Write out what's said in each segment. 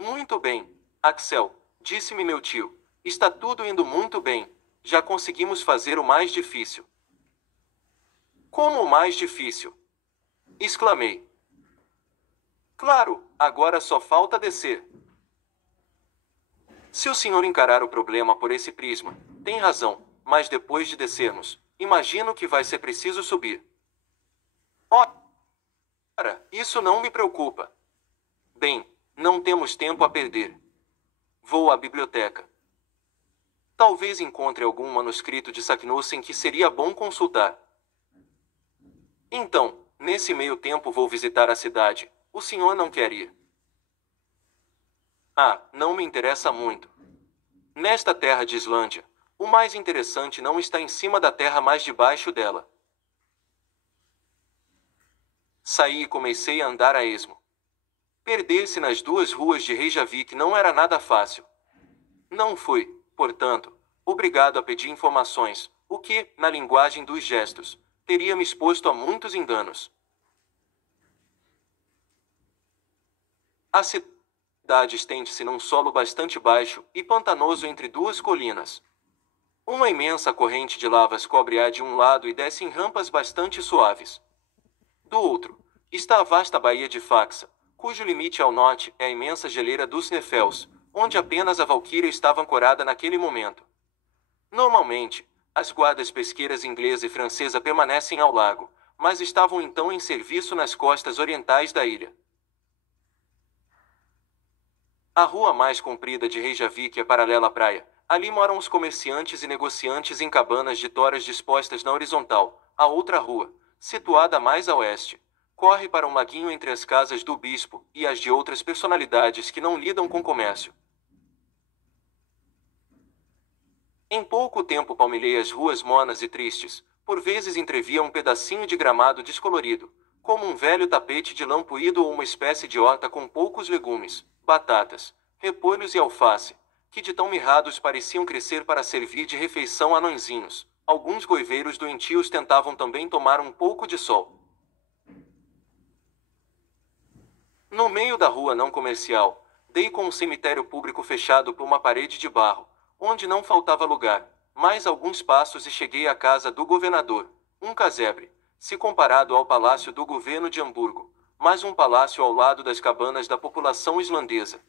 Muito bem, Axel, disse-me meu tio. Está tudo indo muito bem. Já conseguimos fazer o mais difícil. Como o mais difícil? Exclamei. Claro, agora só falta descer. Se o senhor encarar o problema por esse prisma, tem razão, mas depois de descermos, imagino que vai ser preciso subir. Ora, isso não me preocupa. Bem, não temos tempo a perder. Vou à biblioteca. Talvez encontre algum manuscrito de Saknussemm que seria bom consultar. Então, nesse meio tempo vou visitar a cidade. O senhor não quer ir? Ah, não me interessa muito. Nesta terra de Islândia, o mais interessante não está em cima da terra, mas debaixo dela. Saí e comecei a andar a esmo. Perder-se nas duas ruas de Reykjavik não era nada fácil. Não fui, portanto, obrigado a pedir informações, o que, na linguagem dos gestos, teria me exposto a muitos enganos. A cidade estende-se num solo bastante baixo e pantanoso entre duas colinas. Uma imensa corrente de lavas cobre-a de um lado e desce em rampas bastante suaves. Do outro, está a vasta baía de Faxa, cujo limite ao norte é a imensa geleira dos Sneffels, onde apenas a Valquíria estava ancorada naquele momento. Normalmente, as guardas pesqueiras inglesa e francesa permanecem ao lago, mas estavam então em serviço nas costas orientais da ilha. A rua mais comprida de Reykjavik é paralela à praia. Ali moram os comerciantes e negociantes em cabanas de toras dispostas na horizontal. A outra rua, situada mais a oeste, corre para um laguinho entre as casas do bispo e as de outras personalidades que não lidam com comércio. Em pouco tempo palmilhei as ruas mornas e tristes. Por vezes entrevia um pedacinho de gramado descolorido, como um velho tapete de lã puído ou uma espécie de horta com poucos legumes, batatas, repolhos e alface, que de tão mirrados pareciam crescer para servir de refeição a anõezinhos. Alguns goiveiros doentios tentavam também tomar um pouco de sol. No meio da rua não comercial, dei com um cemitério público fechado por uma parede de barro, onde não faltava lugar. Mais alguns passos e cheguei à casa do governador, um casebre, se comparado ao palácio do governo de Hamburgo, mas um palácio ao lado das cabanas da população islandesa.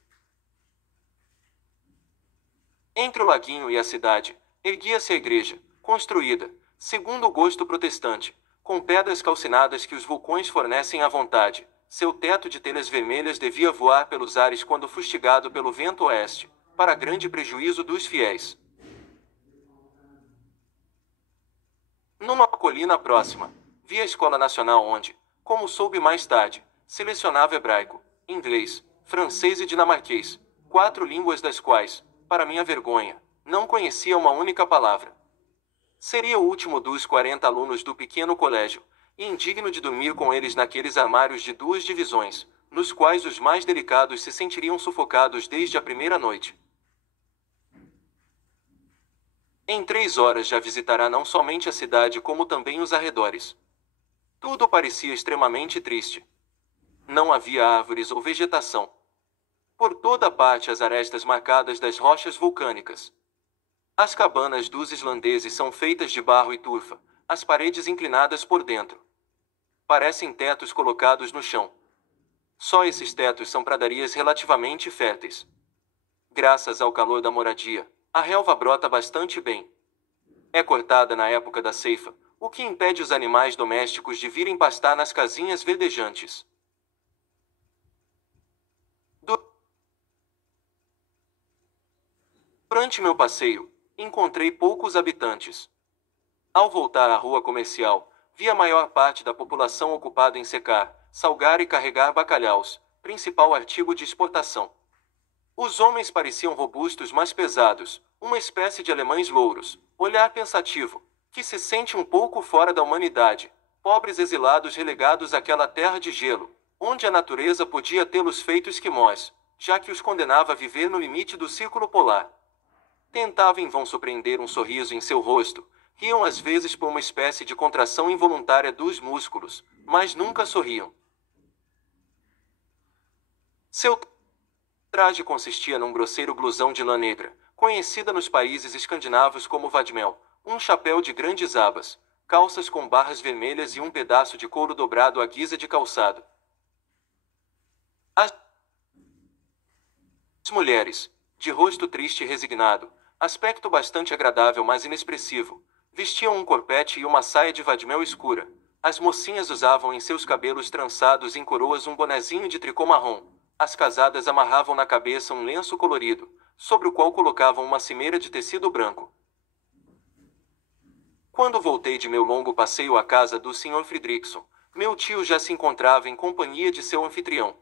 Entre o laguinho e a cidade, erguia-se a igreja, construída, segundo o gosto protestante, com pedras calcinadas que os vulcões fornecem à vontade. Seu teto de telhas vermelhas devia voar pelos ares quando fustigado pelo vento oeste, para grande prejuízo dos fiéis. Numa colina próxima, vi a escola nacional onde, como soube mais tarde, se lecionava hebraico, inglês, francês e dinamarquês, 4 línguas das quais, para minha vergonha, não conhecia uma única palavra. Seria o último dos 40 alunos do pequeno colégio, e indigno de dormir com eles naqueles armários de 2 divisões, nos quais os mais delicados se sentiriam sufocados desde a primeira noite. Em 3 horas já visitará não somente a cidade como também os arredores. Tudo parecia extremamente triste. Não havia árvores ou vegetação. Por toda parte as arestas marcadas das rochas vulcânicas. As cabanas dos islandeses são feitas de barro e turfa, as paredes inclinadas por dentro. Parecem tetos colocados no chão. Só esses tetos são pradarias relativamente férteis. Graças ao calor da moradia, a relva brota bastante bem. É cortada na época da ceifa, o que impede os animais domésticos de virem pastar nas casinhas verdejantes. Durante meu passeio, encontrei poucos habitantes. Ao voltar à rua comercial, vi a maior parte da população ocupada em secar, salgar e carregar bacalhaus, principal artigo de exportação. Os homens pareciam robustos mas pesados, uma espécie de alemães louros, olhar pensativo, que se sente um pouco fora da humanidade, pobres exilados relegados àquela terra de gelo, onde a natureza podia tê-los feito esquimós, já que os condenava a viver no limite do círculo polar. Tentava em vão surpreender um sorriso em seu rosto, riam às vezes por uma espécie de contração involuntária dos músculos, mas nunca sorriam. Seu traje consistia num grosseiro blusão de lã negra, conhecida nos países escandinavos como vadmel, um chapéu de grandes abas, calças com barras vermelhas e um pedaço de couro dobrado à guisa de calçado. As mulheres, de rosto triste e resignado, aspecto bastante agradável mas inexpressivo, vestiam um corpete e uma saia de vadmel escura. As mocinhas usavam em seus cabelos trançados em coroas um bonezinho de tricô marrom. As casadas amarravam na cabeça um lenço colorido, sobre o qual colocavam uma cimeira de tecido branco. Quando voltei de meu longo passeio à casa do Sr. Fridriksson, meu tio já se encontrava em companhia de seu anfitrião.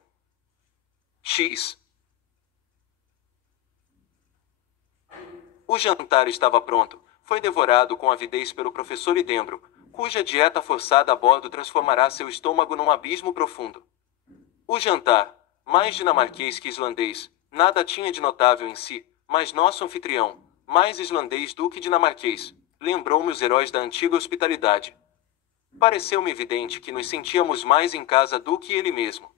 X. O jantar estava pronto. Foi devorado com avidez pelo professor Lidembro, cuja dieta forçada a bordo transformará seu estômago num abismo profundo. O jantar, mais dinamarquês que islandês, nada tinha de notável em si, mas nosso anfitrião, mais islandês do que dinamarquês, lembrou-me os heróis da antiga hospitalidade. Pareceu-me evidente que nos sentíamos mais em casa do que ele mesmo.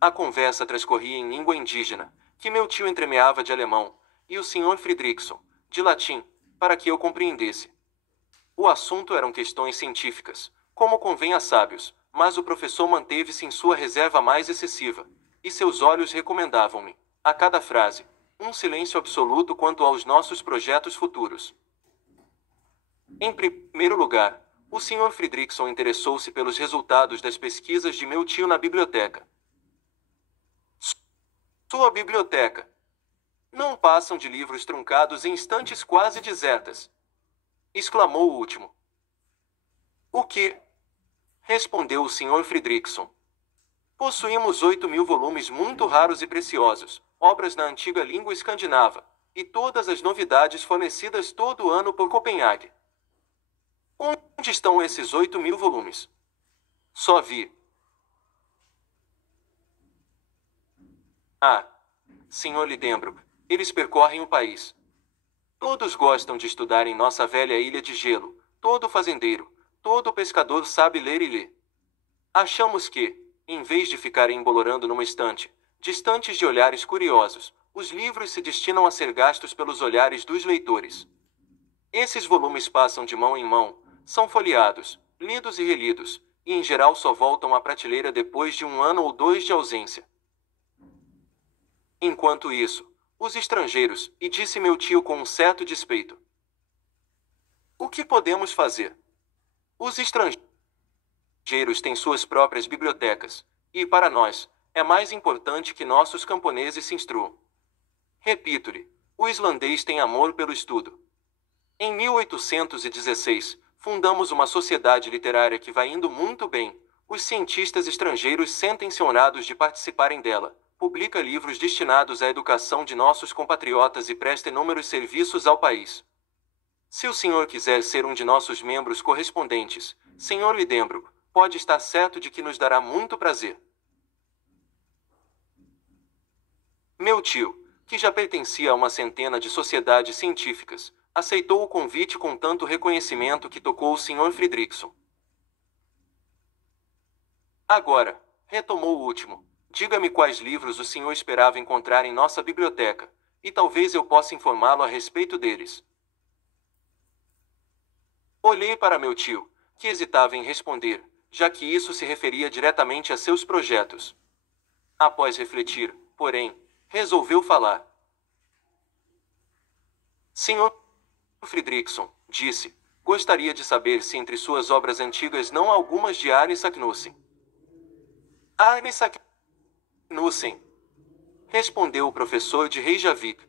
A conversa transcorria em língua indígena, que meu tio entremeava de alemão, e o Sr. Fridriksson, de latim, para que eu compreendesse. O assunto eram questões científicas, como convém a sábios, mas o professor manteve-se em sua reserva mais excessiva, e seus olhos recomendavam-me, a cada frase, um silêncio absoluto quanto aos nossos projetos futuros. Em primeiro lugar, o Sr. Fridriksson interessou-se pelos resultados das pesquisas de meu tio na biblioteca. Sua biblioteca. Não passam de livros truncados em estantes quase desertas. Exclamou o último. O quê? Respondeu o Sr. Fridriksson. Possuímos 8.000 volumes muito raros e preciosos, obras na antiga língua escandinava, e todas as novidades fornecidas todo ano por Copenhague. Onde estão esses 8.000 volumes? Só vi. Ah, Sr. Lidembro, eles percorrem o país. Todos gostam de estudar em nossa velha ilha de gelo, todo fazendeiro, todo pescador sabe ler e ler. Achamos que, em vez de ficarem embolorando numa estante, distantes de olhares curiosos, os livros se destinam a ser gastos pelos olhares dos leitores. Esses volumes passam de mão em mão, são folheados, lidos e relidos, e em geral só voltam à prateleira depois de 1 ano ou 2 de ausência. Enquanto isso, os estrangeiros, e disse meu tio com um certo despeito. O que podemos fazer? Os estrangeiros têm suas próprias bibliotecas, e para nós, é mais importante que nossos camponeses se instruam. Repito-lhe, o islandês tem amor pelo estudo. Em 1816, fundamos uma sociedade literária que vai indo muito bem. Os cientistas estrangeiros sentem-se honrados de participarem dela. Publica livros destinados à educação de nossos compatriotas e presta inúmeros serviços ao país. Se o senhor quiser ser um de nossos membros correspondentes, Sr. Lidembro, pode estar certo de que nos dará muito prazer. Meu tio, que já pertencia a uma centena de sociedades científicas, aceitou o convite com tanto reconhecimento que tocou o Sr. Fridriksson. Agora, retomou o último, diga-me quais livros o senhor esperava encontrar em nossa biblioteca, e talvez eu possa informá-lo a respeito deles. Olhei para meu tio, que hesitava em responder, já que isso se referia diretamente a seus projetos. Após refletir, porém, resolveu falar. Sr. Fridriksson, disse, gostaria de saber se entre suas obras antigas não há algumas de Arne Saknussemm. Arne Saknussemm, respondeu o professor de Reykjavik.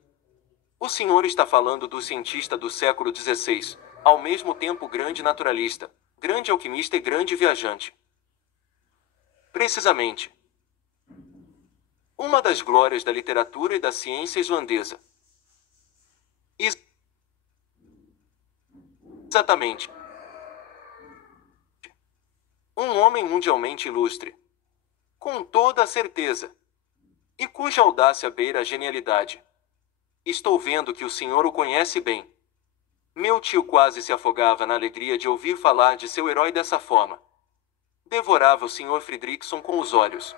O senhor está falando do cientista do século XVI, ao mesmo tempo grande naturalista, grande alquimista e grande viajante. Precisamente. Uma das glórias da literatura e da ciência islandesa. Exatamente. Um homem mundialmente ilustre. Com toda a certeza. E cuja audácia beira a genialidade. Estou vendo que o senhor o conhece bem. Meu tio quase se afogava na alegria de ouvir falar de seu herói dessa forma. Devorava o Sr. Fridriksson com os olhos.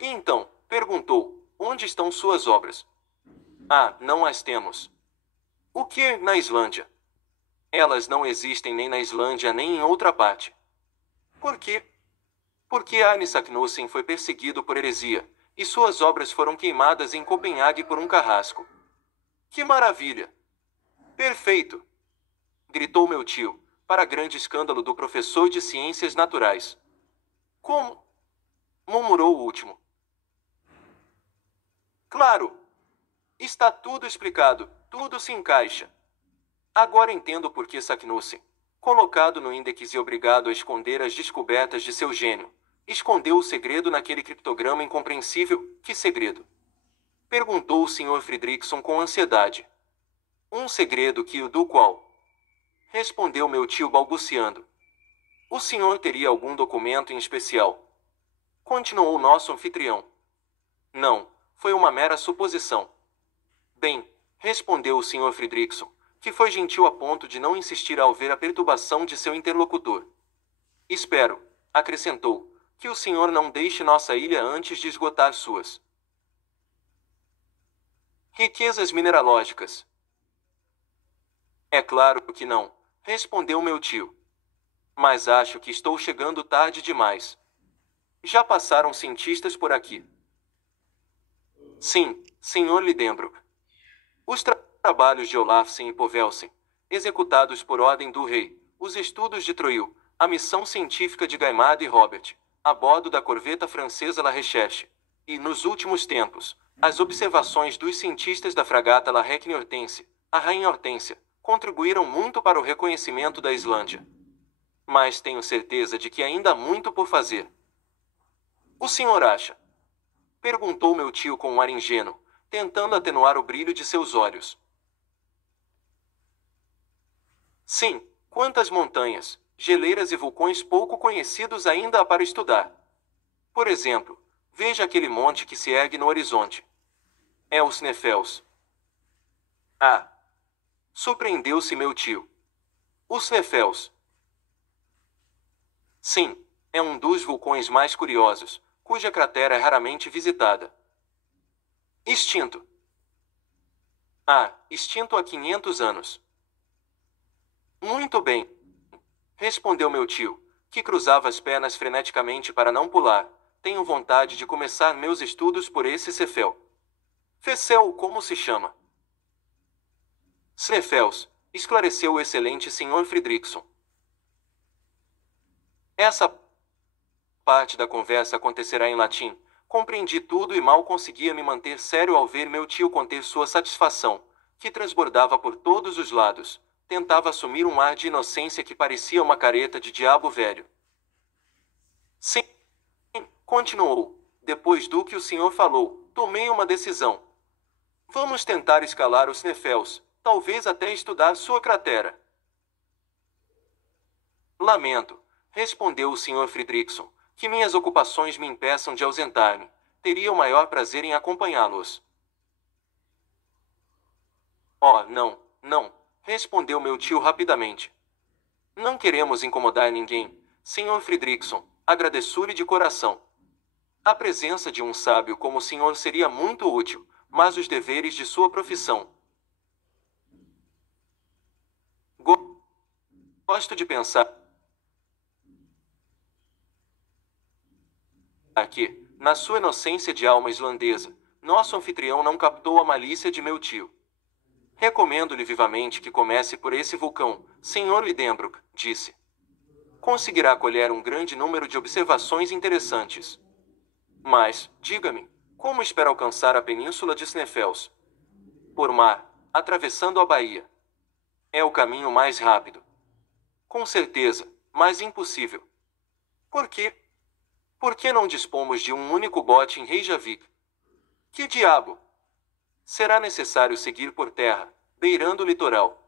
E então, perguntou, onde estão suas obras? Ah, não as temos. O que, na Islândia? Elas não existem nem na Islândia nem em outra parte. Por quê? Porque Arne Saknussemm foi perseguido por heresia, e suas obras foram queimadas em Copenhague por um carrasco. Que maravilha! Perfeito! Gritou meu tio, para grande escândalo do professor de ciências naturais. Como? Murmurou o último. Claro! Está tudo explicado, tudo se encaixa. Agora entendo por que Saknussemm, colocado no índex e obrigado a esconder as descobertas de seu gênio, escondeu o segredo naquele criptograma incompreensível. Que segredo? Perguntou o Sr. Fridriksson com ansiedade. Um segredo do qual? Respondeu meu tio balbuciando. O senhor teria algum documento em especial? Continuou nosso anfitrião. Não, foi uma mera suposição. Bem, respondeu o Sr. Fridriksson, que foi gentil a ponto de não insistir ao ver a perturbação de seu interlocutor. Espero, acrescentou, que o senhor não deixe nossa ilha antes de esgotar suas riquezas mineralógicas. É claro que não, respondeu meu tio. Mas acho que estou chegando tarde demais. Já passaram cientistas por aqui. Sim, Sr. Lidenbrock. Os trabalhos de Olafsen e Povelsen, executados por ordem do rei, os estudos de Troil, a missão científica de Gaimard e Robert, a bordo da corveta francesa La Recherche, e, nos últimos tempos, as observações dos cientistas da fragata La Reine Hortense, a Rainha Hortência, contribuíram muito para o reconhecimento da Islândia. Mas tenho certeza de que ainda há muito por fazer. O senhor acha? Perguntou meu tio com um ar ingênuo, tentando atenuar o brilho de seus olhos. Sim, quantas montanhas, geleiras e vulcões pouco conhecidos ainda há para estudar. Por exemplo, veja aquele monte que se ergue no horizonte. É o Sneffels. Ah! Surpreendeu-se meu tio. O Sneffels. Sim, é um dos vulcões mais curiosos, cuja cratera é raramente visitada. Extinto. Ah, extinto há 500 anos. Muito bem, respondeu meu tio, que cruzava as pernas freneticamente para não pular. Tenho vontade de começar meus estudos por esse Cefel. Fecel, como se chama? Sneffels, esclareceu o excelente Sr. Fridriksson. Essa parte da conversa acontecerá em latim. Compreendi tudo e mal conseguia me manter sério ao ver meu tio conter sua satisfação, que transbordava por todos os lados. Tentava assumir um ar de inocência que parecia uma careta de diabo velho. Sim, continuou. Depois do que o senhor falou, tomei uma decisão. Vamos tentar escalar os Sneffels, talvez até estudar sua cratera. Lamento, respondeu o Sr. Fridriksson, que minhas ocupações me impeçam de ausentar-me. Teria o maior prazer em acompanhá-los. Oh, não, não, respondeu meu tio rapidamente. Não queremos incomodar ninguém, Sr. Fridriksson, agradeço-lhe de coração. A presença de um sábio como o senhor seria muito útil, mas os deveres de sua profissão. Gosto de pensar que, na sua inocência de alma islandesa, nosso anfitrião não captou a malícia de meu tio. Recomendo-lhe vivamente que comece por esse vulcão, Sr. Lidenbrock, disse. Conseguirá colher um grande número de observações interessantes. Mas, diga-me, como espera alcançar a península de Sneffels? Por mar, atravessando a baía. É o caminho mais rápido. Com certeza, mas impossível. Por quê? Por que não dispomos de um único bote em Reykjavik? Que diabo! Será necessário seguir por terra, beirando o litoral.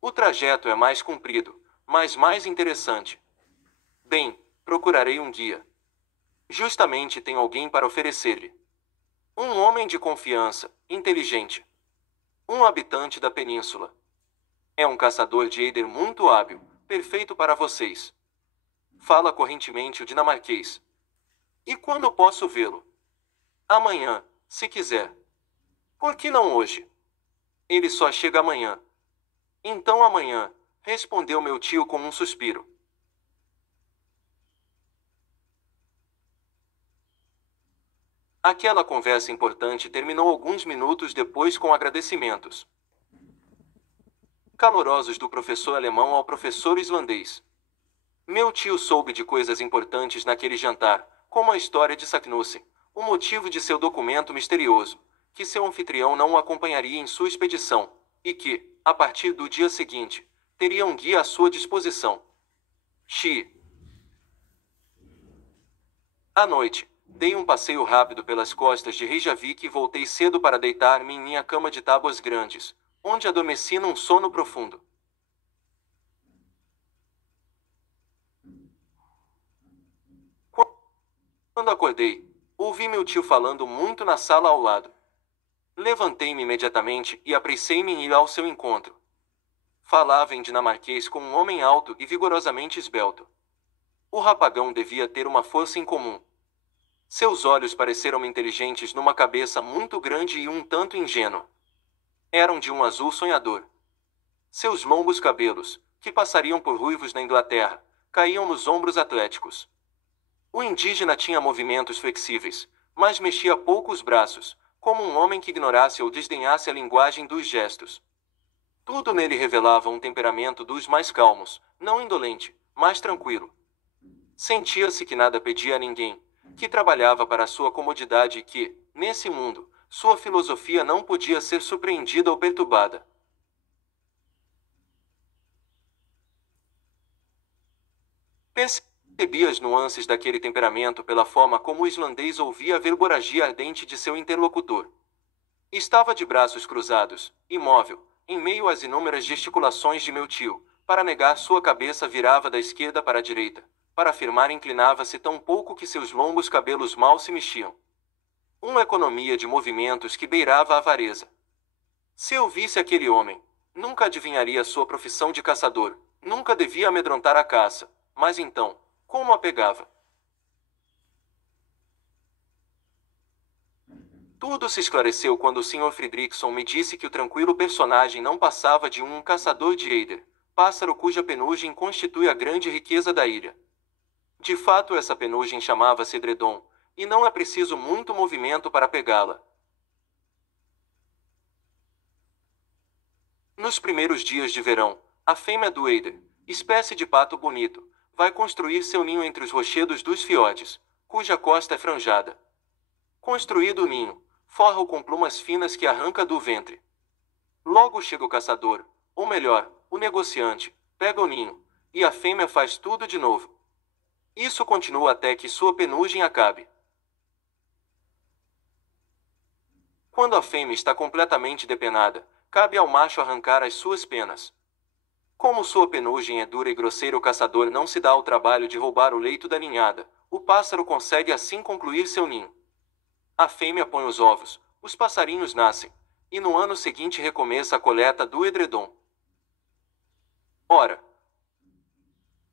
O trajeto é mais comprido, mas mais interessante. Bem, procurarei um guia. Justamente tenho alguém para oferecer-lhe. Um homem de confiança, inteligente. Um habitante da península. É um caçador de Eider muito hábil, perfeito para vocês. Fala correntemente o dinamarquês. E quando posso vê-lo? Amanhã, se quiser. Por que não hoje? Ele só chega amanhã. Então amanhã, respondeu meu tio com um suspiro. Aquela conversa importante terminou alguns minutos depois com agradecimentos calorosos do professor alemão ao professor islandês. Meu tio soube de coisas importantes naquele jantar, como a história de Saknussemm, o motivo de seu documento misterioso, que seu anfitrião não o acompanharia em sua expedição, e que, a partir do dia seguinte, teria um guia à sua disposição. À noite, dei um passeio rápido pelas costas de Reykjavik e voltei cedo para deitar-me em minha cama de tábuas grandes, onde adormeci num sono profundo. Quando acordei, ouvi meu tio falando muito na sala ao lado. Levantei-me imediatamente e apressei-me em ir ao seu encontro. Falava em dinamarquês com um homem alto e vigorosamente esbelto. O rapagão devia ter uma força incomum. Seus olhos pareceram-me inteligentes numa cabeça muito grande e um tanto ingênua. Eram de um azul sonhador. Seus longos cabelos, que passariam por ruivos na Inglaterra, caíam nos ombros atléticos. O indígena tinha movimentos flexíveis, mas mexia pouco os braços, como um homem que ignorasse ou desdenhasse a linguagem dos gestos. Tudo nele revelava um temperamento dos mais calmos, não indolente, mas tranquilo. Sentia-se que nada pedia a ninguém, que trabalhava para sua comodidade e que, nesse mundo, sua filosofia não podia ser surpreendida ou perturbada. Percebi as nuances daquele temperamento pela forma como o islandês ouvia a verborragia ardente de seu interlocutor. Estava de braços cruzados, imóvel, em meio às inúmeras gesticulações de meu tio. Para negar, sua cabeça virava da esquerda para a direita. Para afirmar, inclinava-se tão pouco que seus longos cabelos mal se mexiam. Uma economia de movimentos que beirava a avareza. Se eu visse aquele homem, nunca adivinharia sua profissão de caçador, nunca devia amedrontar a caça, mas então, como a pegava? Tudo se esclareceu quando o Sr. Fredrickson me disse que o tranquilo personagem não passava de um caçador de eider, pássaro cuja penugem constitui a grande riqueza da ilha. De fato, essa penugem chamava-se edredom, e não é preciso muito movimento para pegá-la. Nos primeiros dias de verão, a fêmea do eider, espécie de pato bonito, vai construir seu ninho entre os rochedos dos fiordes, cuja costa é franjada. Construído o ninho, forra-o com plumas finas que arranca do ventre. Logo chega o caçador, ou melhor, o negociante, pega o ninho, e a fêmea faz tudo de novo. Isso continua até que sua penugem acabe. Quando a fêmea está completamente depenada, cabe ao macho arrancar as suas penas. Como sua penugem é dura e grosseira, o caçador não se dá ao trabalho de roubar o leito da ninhada. O pássaro consegue assim concluir seu ninho. A fêmea põe os ovos, os passarinhos nascem, e no ano seguinte recomeça a coleta do edredom. Ora,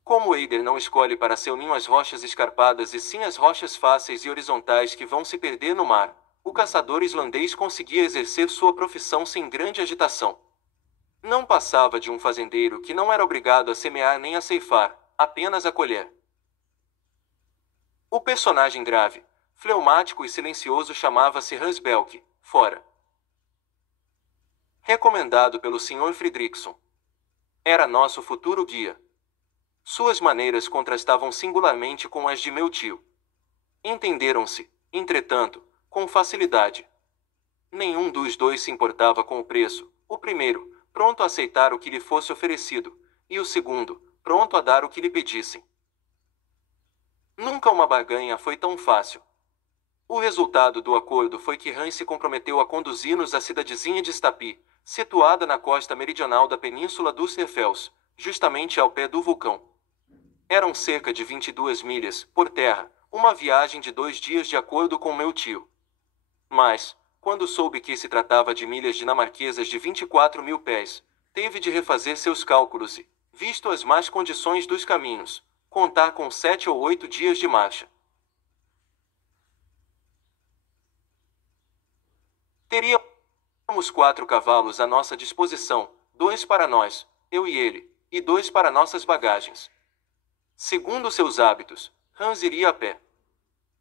como o eider não escolhe para seu ninho as rochas escarpadas e sim as rochas fáceis e horizontais que vão se perder no mar, o caçador islandês conseguia exercer sua profissão sem grande agitação. Não passava de um fazendeiro que não era obrigado a semear nem a ceifar, apenas a colher. O personagem grave, fleumático e silencioso chamava-se Hans Belk, fora. Recomendado pelo Sr. Fredrickson. Era nosso futuro guia. Suas maneiras contrastavam singularmente com as de meu tio. Entenderam-se, entretanto, com facilidade. Nenhum dos dois se importava com o preço, o primeiro, pronto a aceitar o que lhe fosse oferecido, e o segundo, pronto a dar o que lhe pedissem. Nunca uma barganha foi tão fácil. O resultado do acordo foi que Hans se comprometeu a conduzir-nos à cidadezinha de Stapi, situada na costa meridional da península dos Herfels, justamente ao pé do vulcão. Eram cerca de 22 milhas, por terra, uma viagem de 2 dias de acordo com meu tio. Mas, quando soube que se tratava de milhas dinamarquesas de 24.000 pés, teve de refazer seus cálculos e, visto as más condições dos caminhos, contar com 7 ou 8 dias de marcha. Teríamos 4 cavalos à nossa disposição, 2 para nós, eu e ele, e 2 para nossas bagagens. Segundo seus hábitos, Hans iria a pé.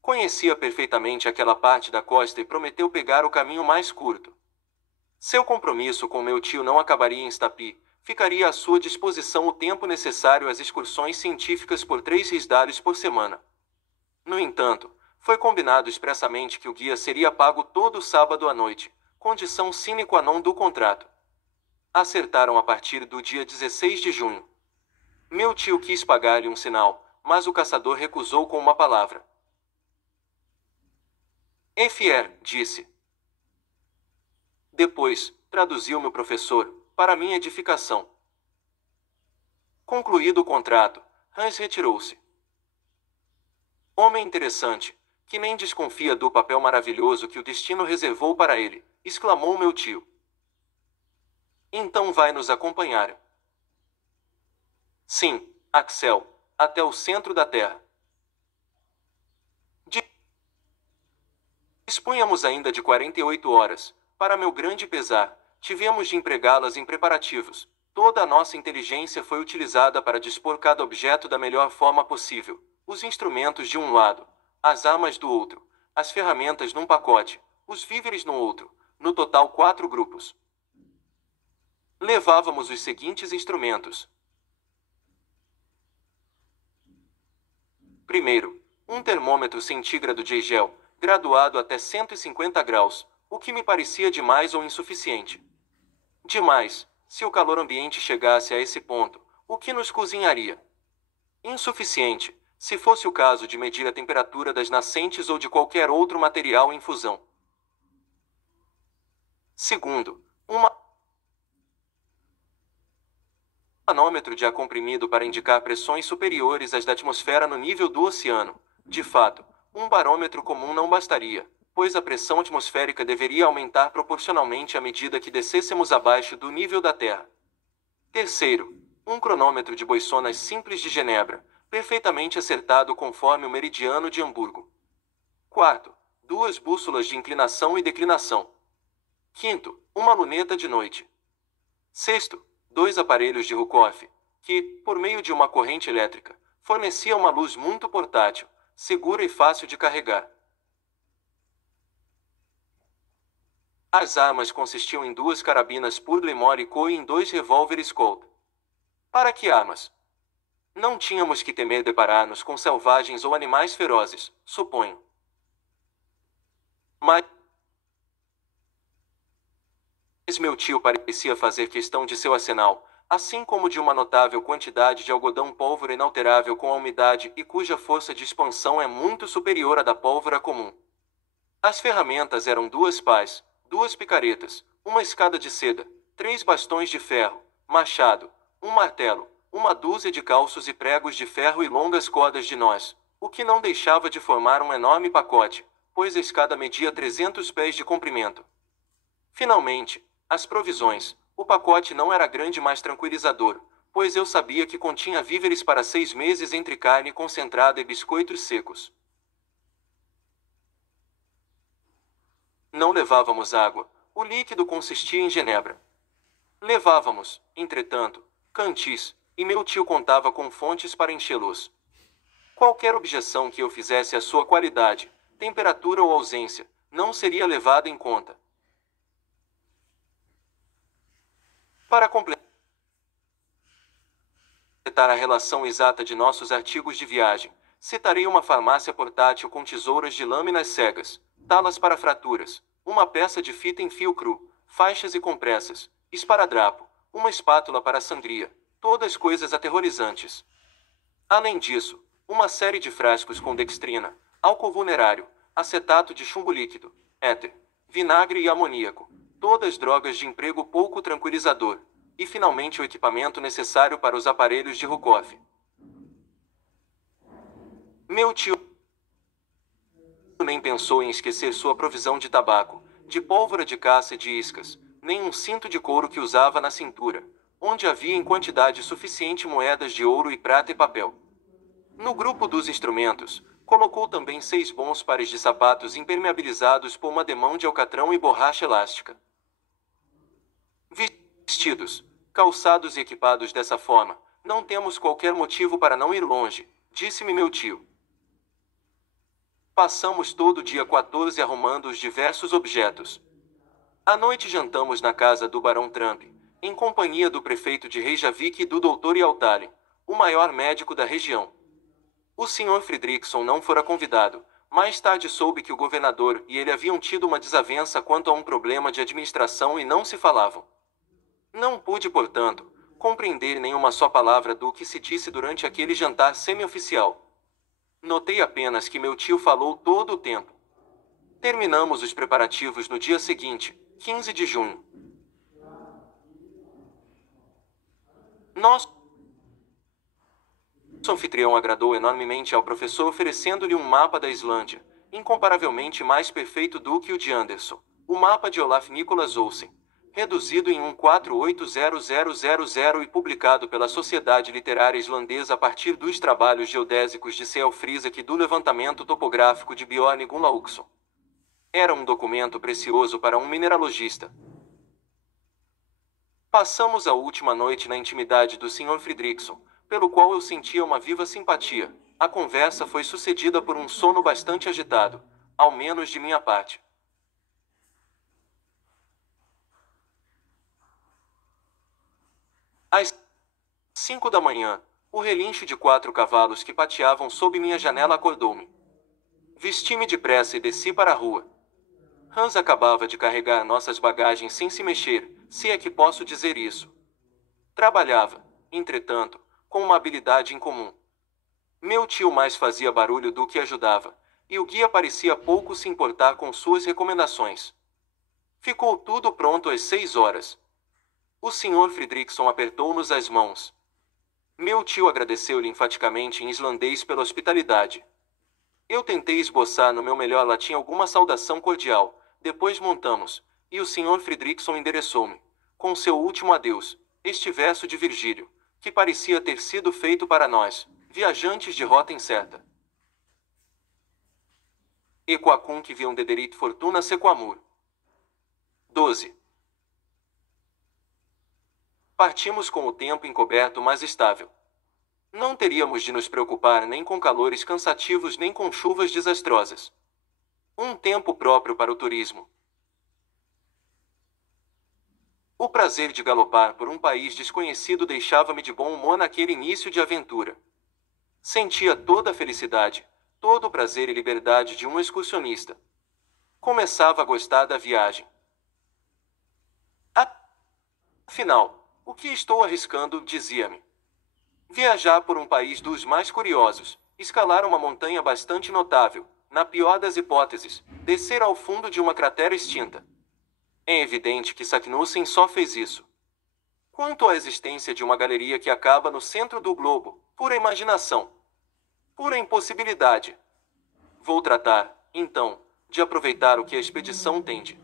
Conhecia perfeitamente aquela parte da costa e prometeu pegar o caminho mais curto. Seu compromisso com meu tio não acabaria em Stapi, ficaria à sua disposição o tempo necessário às excursões científicas por 3 risdalhos por semana. No entanto, foi combinado expressamente que o guia seria pago todo sábado à noite, condição sine qua non do contrato. Acertaram a partir do dia 16 de junho. Meu tio quis pagar-lhe um sinal, mas o caçador recusou com uma palavra. Enfier, disse. Depois, traduziu-me o professor, para minha edificação. Concluído o contrato, Hans retirou-se. Homem interessante, que nem desconfia do papel maravilhoso que o destino reservou para ele, exclamou meu tio. Então vai nos acompanhar. Sim, Axel, até o centro da Terra. Dispunhamos ainda de 48 horas. Para meu grande pesar, tivemos de empregá-las em preparativos. Toda a nossa inteligência foi utilizada para dispor cada objeto da melhor forma possível. Os instrumentos de um lado, as armas do outro, as ferramentas num pacote, os víveres no outro, no total 4 grupos. Levávamos os seguintes instrumentos. Primeiro, um termômetro centígrado de gel, graduado até 150 graus, o que me parecia demais ou insuficiente. Demais, se o calor ambiente chegasse a esse ponto, o que nos cozinharia? Insuficiente, se fosse o caso de medir a temperatura das nascentes ou de qualquer outro material em fusão. Segundo, um manômetro de ar comprimido para indicar pressões superiores às da atmosfera no nível do oceano. De fato, um barômetro comum não bastaria, pois a pressão atmosférica deveria aumentar proporcionalmente à medida que descêssemos abaixo do nível da Terra. Terceiro, um cronômetro de boissonas simples de Genebra, perfeitamente acertado conforme o meridiano de Hamburgo. Quarto, 2 bússolas de inclinação e declinação. Quinto, uma luneta de noite. Sexto, 2 aparelhos de Rukoff, que, por meio de uma corrente elétrica, fornecia uma luz muito portátil, segura e fácil de carregar. As armas consistiam em 2 carabinas Purdey Co e em 2 revólveres Colt. Para que armas? Não tínhamos que temer deparar-nos com selvagens ou animais ferozes, suponho. Mas meu tio parecia fazer questão de seu arsenal, assim como de uma notável quantidade de algodão pólvora inalterável com a umidade e cuja força de expansão é muito superior à da pólvora comum. As ferramentas eram 2 pás, 2 picaretas, uma escada de seda, 3 bastões de ferro, machado, um martelo, uma dúzia de calços e pregos de ferro e longas cordas de nós, o que não deixava de formar um enorme pacote, pois a escada media 300 pés de comprimento. Finalmente, as provisões. O pacote não era grande, mas tranquilizador, pois eu sabia que continha víveres para 6 meses entre carne concentrada e biscoitos secos. Não levávamos água, o líquido consistia em genebra. Levávamos, entretanto, cantis, e meu tio contava com fontes para enchê-los. Qualquer objeção que eu fizesse à sua qualidade, temperatura ou ausência, não seria levada em conta. Para completar a relação exata de nossos artigos de viagem, citarei uma farmácia portátil com tesouras de lâminas cegas, talas para fraturas, uma peça de fita em fio cru, faixas e compressas, esparadrapo, uma espátula para sangria, todas coisas aterrorizantes. Além disso, uma série de frascos com dextrina, álcool vulnerário, acetato de chumbo líquido, éter, vinagre e amoníaco, todas drogas de emprego pouco tranquilizador, e finalmente o equipamento necessário para os aparelhos de Rukoff. Meu tio nem pensou em esquecer sua provisão de tabaco, de pólvora de caça e de iscas, nem um cinto de couro que usava na cintura, onde havia em quantidade suficiente moedas de ouro e prata e papel. No grupo dos instrumentos, colocou também 6 bons pares de sapatos impermeabilizados por uma demão de alcatrão e borracha elástica. Vestidos, calçados e equipados dessa forma, não temos qualquer motivo para não ir longe, disse-me meu tio. Passamos todo o dia 14 arrumando os diversos objetos. À noite jantamos na casa do Barão Trump, em companhia do prefeito de Reykjavik e do Dr. Hjaltalin, o maior médico da região. O Sr. Fredrickson não fora convidado. Mais tarde soube que o governador e ele haviam tido uma desavença quanto a um problema de administração e não se falavam. Não pude, portanto, compreender nenhuma só palavra do que se disse durante aquele jantar semi-oficial. Notei apenas que meu tio falou todo o tempo. Terminamos os preparativos no dia seguinte, 15 de junho. Nosso anfitrião agradou enormemente ao professor oferecendo-lhe um mapa da Islândia, incomparavelmente mais perfeito do que o de Anderson, o mapa de Olaf Nicolas Olsen, reduzido em 148000 e publicado pela Sociedade Literária Islandesa a partir dos trabalhos geodésicos de C.L. Frisak e do levantamento topográfico de Bjorn Gunnlaugsson. Era um documento precioso para um mineralogista. Passamos a última noite na intimidade do Sr. Fredrickson, pelo qual eu sentia uma viva simpatia. A conversa foi sucedida por um sono bastante agitado, ao menos de minha parte. Às 5 da manhã, o relincho de 4 cavalos que pateavam sob minha janela acordou-me. Vesti-me depressa e desci para a rua. Hans acabava de carregar nossas bagagens sem se mexer, se é que posso dizer isso. Trabalhava, entretanto, com uma habilidade incomum. Meu tio mais fazia barulho do que ajudava, e o guia parecia pouco se importar com suas recomendações. Ficou tudo pronto às 6 horas. O Sr. Fredrickson apertou-nos as mãos. Meu tio agradeceu-lhe enfaticamente em islandês pela hospitalidade. Eu tentei esboçar no meu melhor latim alguma saudação cordial, depois montamos, e o Sr. Fredrickson endereçou-me, com seu último adeus, este verso de Virgílio, que parecia ter sido feito para nós, viajantes de rota incerta. E quacum que viam dederit fortuna sequamur. 12. Partimos com o tempo encoberto mas estável. Não teríamos de nos preocupar nem com calores cansativos nem com chuvas desastrosas. Um tempo próprio para o turismo. O prazer de galopar por um país desconhecido deixava-me de bom humor naquele início de aventura. Sentia toda a felicidade, todo o prazer e liberdade de um excursionista. Começava a gostar da viagem. Afinal, o que estou arriscando, dizia-me. Viajar por um país dos mais curiosos, escalar uma montanha bastante notável, na pior das hipóteses, descer ao fundo de uma cratera extinta. É evidente que Saknussemm só fez isso. Quanto à existência de uma galeria que acaba no centro do globo, pura imaginação. Pura impossibilidade. Vou tratar, então, de aproveitar o que a expedição tende.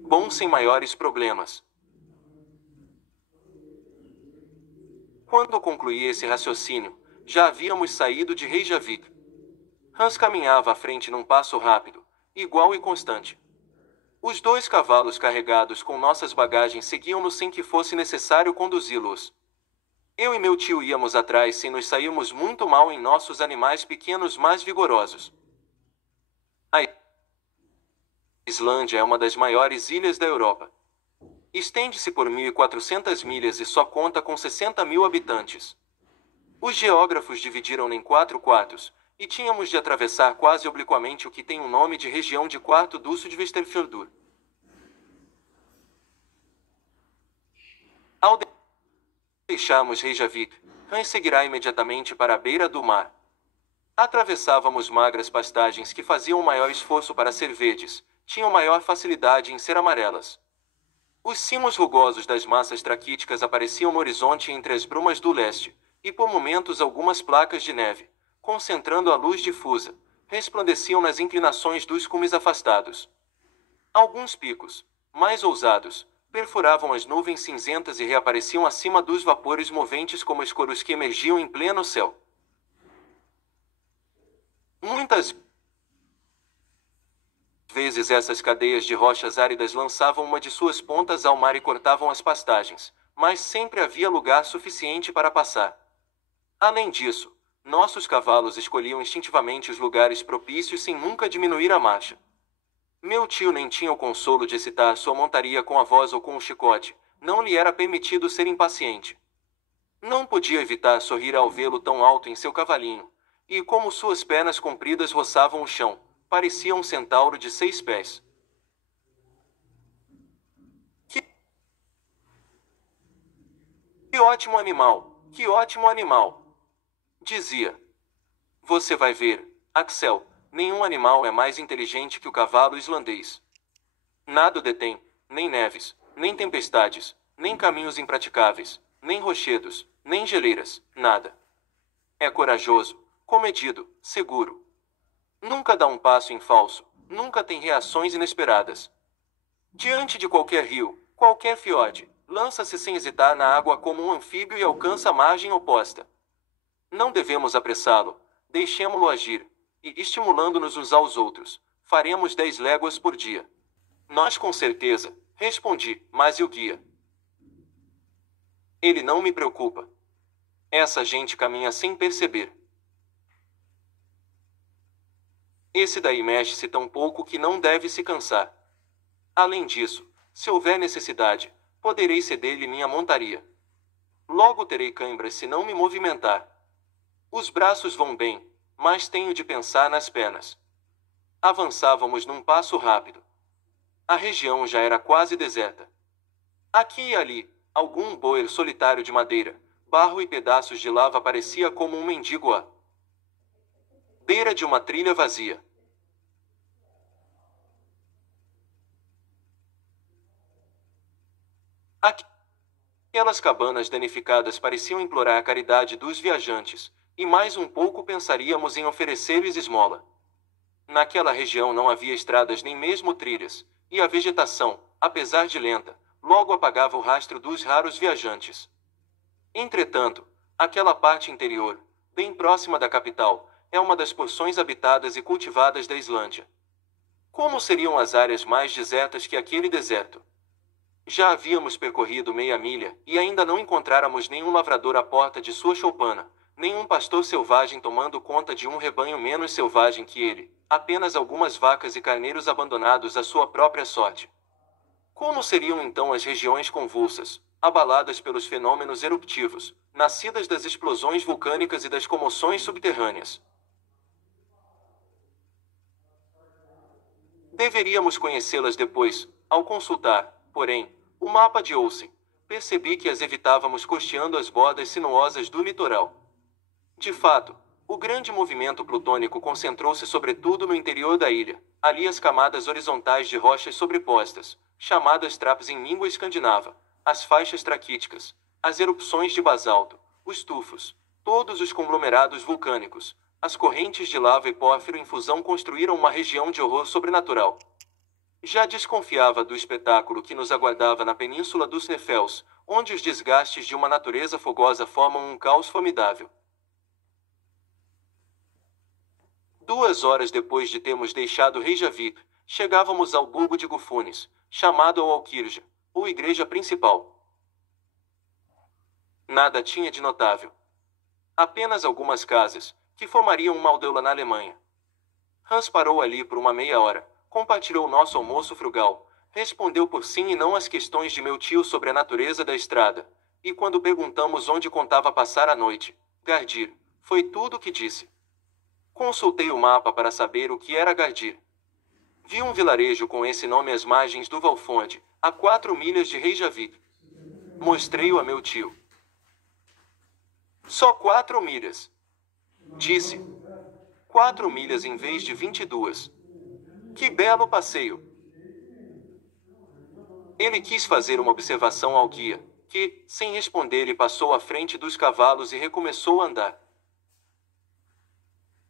Bom sem maiores problemas. Quando concluí esse raciocínio, já havíamos saído de Reykjavik. Hans caminhava à frente num passo rápido, igual e constante. Os 2 cavalos carregados com nossas bagagens seguiam-nos sem que fosse necessário conduzi-los. Eu e meu tio íamos atrás sem nos sairmos muito mal em nossos animais pequenos mais vigorosos. A Islândia é uma das maiores ilhas da Europa. Estende-se por 1.400 milhas e só conta com 60.000 habitantes. Os geógrafos dividiram-na em 4 quartos, e tínhamos de atravessar quase obliquamente o que tem o nome de região de quarto do Sudvesturfjordur. Ao deixarmos Reykjavik, Hans seguirá imediatamente para a beira do mar. Atravessávamos magras pastagens que faziam o maior esforço para ser verdes, tinham maior facilidade em ser amarelas. Os cimos rugosos das massas traquíticas apareciam no horizonte entre as brumas do leste, e por momentos algumas placas de neve, concentrando a luz difusa, resplandeciam nas inclinações dos cumes afastados. Alguns picos, mais ousados, perfuravam as nuvens cinzentas e reapareciam acima dos vapores moventes como escoros que emergiam em pleno céu. Muitas vezes essas cadeias de rochas áridas lançavam uma de suas pontas ao mar e cortavam as pastagens, mas sempre havia lugar suficiente para passar. Além disso, nossos cavalos escolhiam instintivamente os lugares propícios sem nunca diminuir a marcha. Meu tio nem tinha o consolo de excitar sua montaria com a voz ou com o chicote, não lhe era permitido ser impaciente. Não podia evitar sorrir ao vê-lo tão alto em seu cavalinho, e como suas pernas compridas roçavam o chão, parecia um centauro de 6 pés. Que, que ótimo animal! Que ótimo animal! Dizia. Você vai ver, Axel, nenhum animal é mais inteligente que o cavalo islandês. Nada o detém, nem neves, nem tempestades, nem caminhos impraticáveis, nem rochedos, nem geleiras, nada. É corajoso, comedido, seguro. Nunca dá um passo em falso, nunca tem reações inesperadas. Diante de qualquer rio, qualquer fiorde, lança-se sem hesitar na água como um anfíbio e alcança a margem oposta. Não devemos apressá-lo, deixemo-lo agir, e, estimulando-nos uns aos outros, faremos 10 léguas por dia. Nós com certeza, respondi, mas e o guia? Ele não me preocupa. Essa gente caminha sem perceber. Esse daí mexe-se tão pouco que não deve se cansar. Além disso, se houver necessidade, poderei ceder-lhe minha montaria. Logo terei cãibras se não me movimentar. Os braços vão bem, mas tenho de pensar nas pernas. Avançávamos num passo rápido. A região já era quase deserta. Aqui e ali, algum boer solitário de madeira, barro e pedaços de lava parecia como um mendigo à beira de uma trilha vazia. Aquelas cabanas danificadas pareciam implorar a caridade dos viajantes, e mais um pouco pensaríamos em oferecer-lhes esmola. Naquela região não havia estradas nem mesmo trilhas, e a vegetação, apesar de lenta, logo apagava o rastro dos raros viajantes. Entretanto, aquela parte interior, bem próxima da capital, é uma das porções habitadas e cultivadas da Islândia. Como seriam as áreas mais desertas que aquele deserto? Já havíamos percorrido meia milha, e ainda não encontráramos nenhum lavrador à porta de sua choupana, nenhum pastor selvagem tomando conta de um rebanho menos selvagem que ele, apenas algumas vacas e carneiros abandonados à sua própria sorte. Como seriam então as regiões convulsas, abaladas pelos fenômenos eruptivos, nascidas das explosões vulcânicas e das comoções subterrâneas? Deveríamos conhecê-las depois, ao consultar, porém, o mapa de Olsen. Percebi que as evitávamos costeando as bordas sinuosas do litoral. De fato, o grande movimento plutônico concentrou-se sobretudo no interior da ilha, ali as camadas horizontais de rochas sobrepostas, chamadas traps em língua escandinava, as faixas traquíticas, as erupções de basalto, os tufos, todos os conglomerados vulcânicos, as correntes de lava e pórfiro em fusão construíram uma região de horror sobrenatural. Já desconfiava do espetáculo que nos aguardava na península dos Nefels, onde os desgastes de uma natureza fogosa formam um caos formidável. 2 horas depois de termos deixado Reykjavik, chegávamos ao Burgo de Gufunes, chamado Alkirja, ou igreja principal. Nada tinha de notável. Apenas algumas casas, que formariam uma aldeia na Alemanha. Hans parou ali por uma meia hora, compartilhou nosso almoço frugal, respondeu por sim e não às questões de meu tio sobre a natureza da estrada, e quando perguntamos onde contava passar a noite, Gardir, foi tudo o que disse. Consultei o mapa para saber o que era Gardir. Vi um vilarejo com esse nome às margens do Valfonde, a 4 milhas de Reykjavik. Mostrei-o a meu tio. Só 4 milhas. Disse. 4 milhas em vez de 22. Que belo passeio! Ele quis fazer uma observação ao guia, que, sem responder, lhe passou à frente dos cavalos e recomeçou a andar.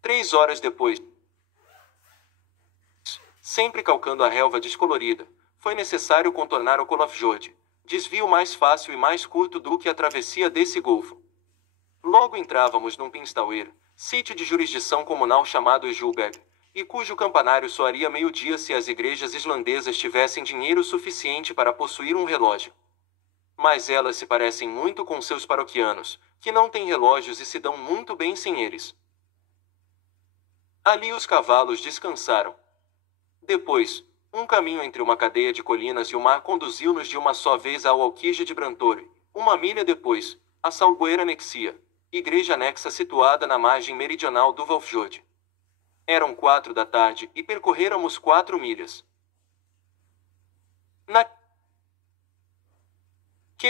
3 horas depois, sempre calcando a relva descolorida, foi necessário contornar o Kolafjord, desvio mais fácil e mais curto do que a travessia desse golfo. Logo entrávamos num pinstauer, sítio de jurisdição comunal chamado Julberg, e cujo campanário soaria meio-dia se as igrejas islandesas tivessem dinheiro suficiente para possuir um relógio. Mas elas se parecem muito com seus paroquianos, que não têm relógios e se dão muito bem sem eles. Ali os cavalos descansaram. Depois, um caminho entre uma cadeia de colinas e o mar conduziu-nos de uma só vez ao Alquija de Brantore. Uma milha depois, a Salgueira Nexia, igreja anexa situada na margem meridional do Vålfjord. Eram 4 da tarde e percorréramos 4 milhas. Naquele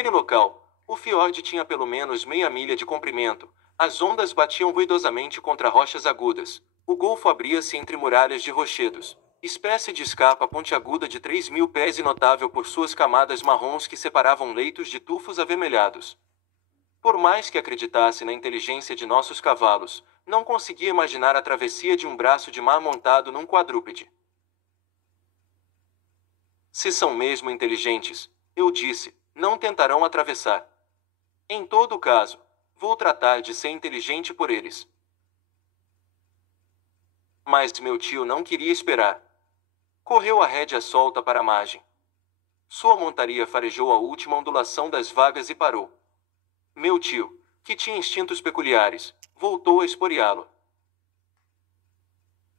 local, o fiord tinha pelo menos meia milha de comprimento, as ondas batiam ruidosamente contra rochas agudas, o golfo abria-se entre muralhas de rochedos, espécie de escarpa pontiaguda de 3.000 pés e notável por suas camadas marrons que separavam leitos de tufos avermelhados. Por mais que acreditasse na inteligência de nossos cavalos, não conseguia imaginar a travessia de um braço de mar montado num quadrúpede. Se são mesmo inteligentes, eu disse, não tentarão atravessar. Em todo caso, vou tratar de ser inteligente por eles. Mas meu tio não queria esperar. Correu a rédea solta para a margem. Sua montaria farejou a última ondulação das vagas e parou. Meu tio, que tinha instintos peculiares, voltou a esporeá-lo.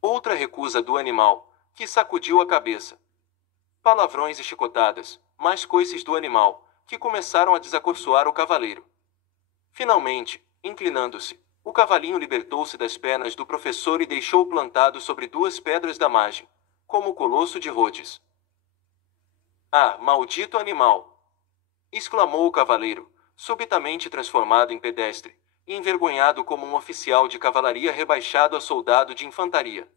Outra recusa do animal, que sacudiu a cabeça. Palavrões e chicotadas, mais coices do animal, que começaram a desacorçoar o cavaleiro. Finalmente, inclinando-se, o cavalinho libertou-se das pernas do professor e deixou-o plantado sobre 2 pedras da margem, como o colosso de Rhodes. Ah, maldito animal! Exclamou o cavaleiro, subitamente transformado em pedestre, e envergonhado como um oficial de cavalaria rebaixado a soldado de infantaria.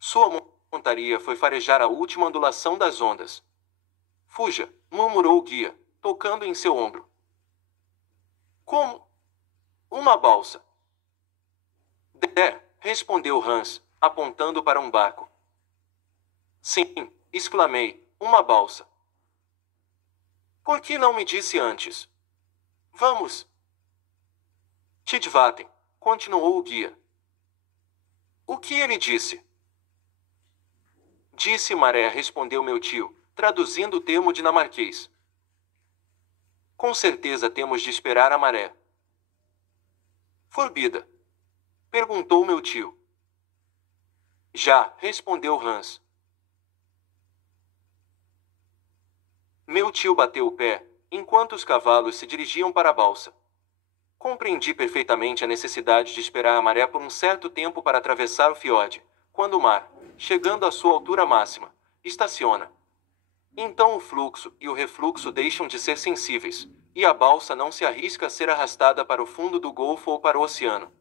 Sua montaria foi farejar a última ondulação das ondas. Fuja, murmurou o guia, tocando em seu ombro. Como? Uma balsa. Respondeu Hans, apontando para um barco. Sim, exclamei, uma balsa. Por que não me disse antes? Vamos. Tidvaten, continuou o guia. O que ele disse? Disse maré, respondeu meu tio, traduzindo o termo dinamarquês. Com certeza temos de esperar a maré. Forbida? Perguntou meu tio. Já, respondeu Hans. Meu tio bateu o pé, enquanto os cavalos se dirigiam para a balsa. Compreendi perfeitamente a necessidade de esperar a maré por um certo tempo para atravessar o fiord, quando o mar, chegando à sua altura máxima, estaciona. Então o fluxo e o refluxo deixam de ser sensíveis, e a balsa não se arrisca a ser arrastada para o fundo do golfo ou para o oceano.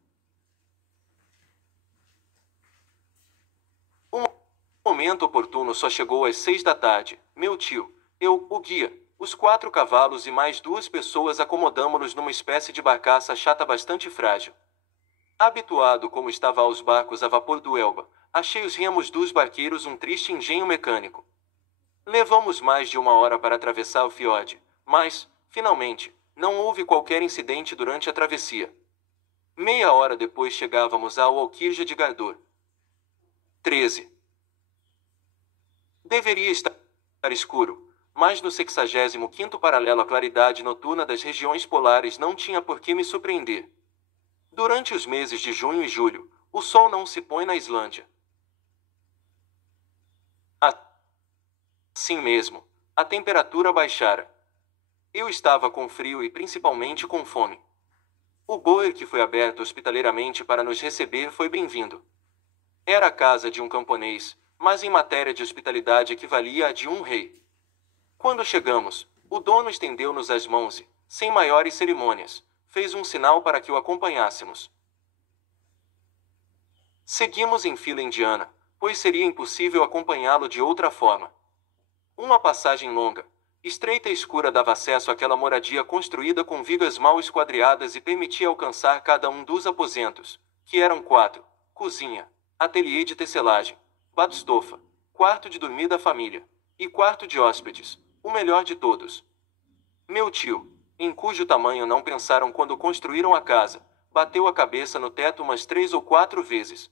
O momento oportuno só chegou às 6 da tarde. Meu tio, eu, o guia, os 4 cavalos e mais 2 pessoas acomodamo-nos numa espécie de barcaça chata bastante frágil. Habituado como estava aos barcos a vapor do Elba, achei os remos dos barqueiros um triste engenho mecânico. Levamos mais de 1 hora para atravessar o fiord, mas, finalmente, não houve qualquer incidente durante a travessia. Meia hora depois chegávamos ao Alquija de Gardor. 13. Deveria estar escuro, mas no 65º paralelo a claridade noturna das regiões polares não tinha por que me surpreender. Durante os meses de junho e julho, o sol não se põe na Islândia. Assim mesmo, a temperatura baixara. Eu estava com frio e principalmente com fome. O boer que foi aberto hospitaleiramente para nos receber foi bem-vindo. Era a casa de um camponês, mas em matéria de hospitalidade equivalia à de um rei. Quando chegamos, o dono estendeu-nos as mãos e, sem maiores cerimônias, fez um sinal para que o acompanhássemos. Seguimos em fila indiana, pois seria impossível acompanhá-lo de outra forma. Uma passagem longa, estreita e escura dava acesso àquela moradia construída com vigas mal esquadriadas e permitia alcançar cada um dos aposentos, que eram 4, cozinha, ateliê de tecelagem, bate-estofa, quarto de dormir da família, e quarto de hóspedes, o melhor de todos. Meu tio, em cujo tamanho não pensaram quando construíram a casa, bateu a cabeça no teto umas 3 ou 4 vezes.